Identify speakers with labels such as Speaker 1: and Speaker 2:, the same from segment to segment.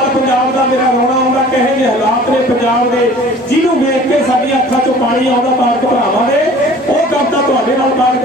Speaker 1: ਨਾਲ ਪੰਜਾਬ ਦਾ ਮੇਰਾ ਰੋਣਾ ਆਉਂਦਾ, ਕਹੇ ਜੇ ਹਾਲਾਤ ਨੇ ਪੰਜਾਬ ਦੇ, ਜਿਹਨੂੰ ਵੇਖ ਕੇ ਸਾਡੀਆਂ ਅੱਖਾਂ 'ਚੋਂ ਪਾਣੀ ਆਉਂਦਾ, ਬਾਲਕ ਭਰਾਵਾਂ ਦੇ। ਉਹ ਕਰਦਾ ਤੁਹਾਡੇ ਨਾਲ ਬਾਲਕ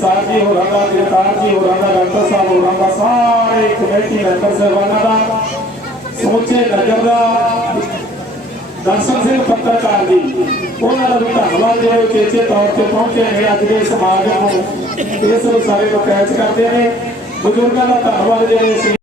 Speaker 1: ਵੀਰ ਸੰਸਾਰ ਜੀ ਹੋਰਾਂ ਦਾ ਜਗਤਾਰ ਜੀ ਹੋਰਾਂ ਦਾ ਡਾਕਟਰ ਸਾਹਿਬ ਹੋਰਾਂ ਦਾ ਸਾਰੇ ਕਮੇਟੀ ਮੈਂਬਰ ਸਾਹਿਬਾਨਾਂ ਦਾ ਸਮੁੱਚੇ ਨਗਰ ਦਾ ਦਰਸ਼ਨ ਸਿੰਘ ਪੱਤਰਕਾਰ ਜੀ ਉਹਨਾਂ ਦਾ ਵੀ ਧੰਨਵਾਦ ਜਿਹੜੇ ਉਚੇਚੇ ਤੌਰ ਤੇ ਪਹੁੰਚੇ ਨੇ ਅੱਜ ਦੇ ਸਮਾਗਮ ਨੂੰ ਇਸ ਨੂੰ ਸਾਰੇ ਨੂੰ ਕੈਚ ਕਰਦੇ ਨੇ ਬਜ਼ੁਰਗਾਂ ਦਾ ਧੰਨਵਾਦ ਜਿਹੜੇ ਸੀ